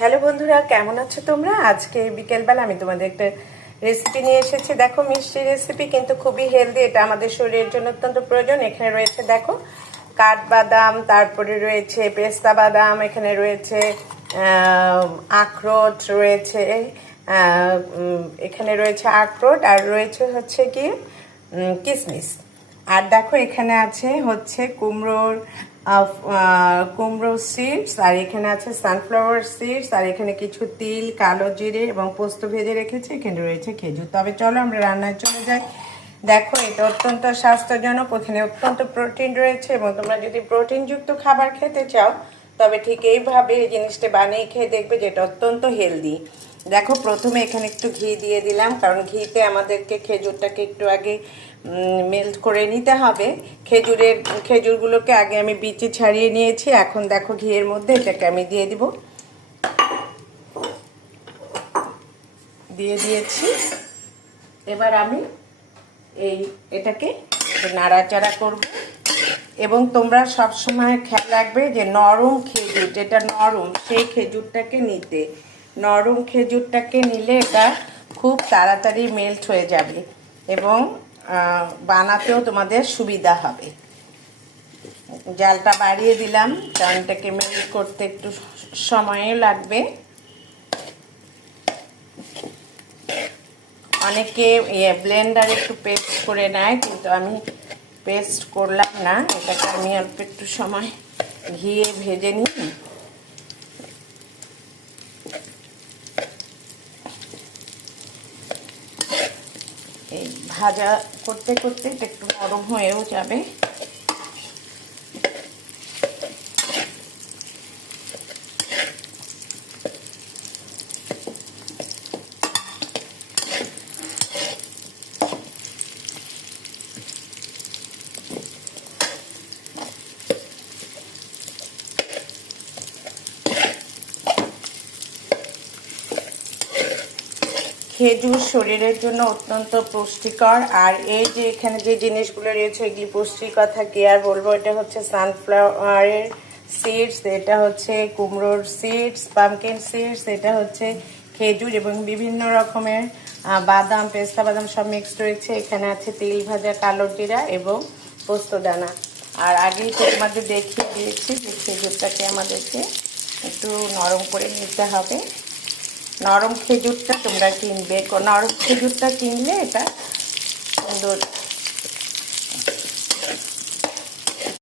Hello বন্ধুরা, কেমন আছো তোমরা? আজকে বিকেলবেলা আমি তোমাদের একটা রেসিপি নিয়ে এসেছি। দেখো, মিষ্টি রেসিপি, কিন্তু খুবই হেলদি। এটা আমাদের শরীরের জন্য অত্যন্ত প্রয়োজন। এখানে রয়েছে দেখো কাঠবাদাম, তারপরে রয়েছে পেস্তা বাদাম, এখানে রয়েছে আখরোট রয়েছে, এখানে রয়েছে আখরোট, আর রয়েছে হচ্ছে কি কিশমিশ। আর দেখো এখানে আছে হচ্ছে কুমড়ো সিডস, আর এখানে আছে সানফ্লাওয়ার সিডস, আর এখানে কিছু তিল, কালো জিরে এবং পোস্ত ভেজে রেখেছে। এখানে রয়েছে খেজুর। তবে চলো আমরা রান্নায় চলে যাই। দেখো, এটা অত্যন্ত স্বাস্থ্যজনক, ওখানে অত্যন্ত প্রোটিন রয়েছে, এবং তোমরা যদি প্রোটিনযুক্ত খাবার খেতে চাও তবে ঠিক এইভাবে এই জিনিসটা বানিয়ে খেয়ে দেখবে, যেটা অত্যন্ত হেলদি। দেখো, প্রথমে এখানে একটু ঘি দিয়ে দিলাম, কারণ ঘিতে আমাদেরকে খেজুরটাকে একটু আগে মেল্ট করে নিতে হবে। খেজুরগুলোকে আগে আমি বিচি ছাড়িয়ে নিয়েছি। এখন দেখো ঘিয়ের মধ্যে এটাকে আমি দিয়ে দিয়েছি। এবার আমি এটাকে নাড়াচাড়া করব। এবং তোমরা সব সময় খেয়াল রাখবে যে নরম খেজুর, যেটা নরম, সেই খেজুরটাকে নিতে। নরম খেজুরটাকে নিলে এটা খুব তাড়াতাড়ি মেল্ট হয়ে যাবে এবং বানাতেও তোমাদের সুবিধা হবে। জালটা বাড়িয়ে দিলাম, কারণ এটাকে মেল্ট করতে একটু সময়ও লাগবে। অনেকে ব্লেন্ডারে একটু পেস্ট করে নেয়, কিন্তু আমি পেস্ট করলাম না। এটাকে আমি অল্প একটু সময় ঘিয়ে ভেজে নিই। এই ভাজা করতে করতে এটা একটু নরম হয়েও যাবে। খেজুর শরীরের জন্য অত্যন্ত পুষ্টিকর। আর এই যে এখানে যে জিনিসগুলো রয়েছে, এগুলি পুষ্টির কথা কি আর বলবো। এটা হচ্ছে সানফ্লাওয়ারের সিডস, এটা হচ্ছে কুমড়োর সিডস, পামকিন সিডস, এটা হচ্ছে খেজুর, এবং বিভিন্ন রকমের বাদাম, পেস্তা বাদাম সব মিক্সড রয়েছে। এখানে আছে তিল ভাজা, কালো জিরা এবং পোস্তদানা। আর আগেই তো তোমাদের দেখিয়ে দিয়েছি যে খেজুরটাকে আমাদেরকে একটু নরম করে নিতে হবে। নরম খেজুরটা তোমরা কিনবে, নরম খেজুরটা কিনলে এটা সুন্দর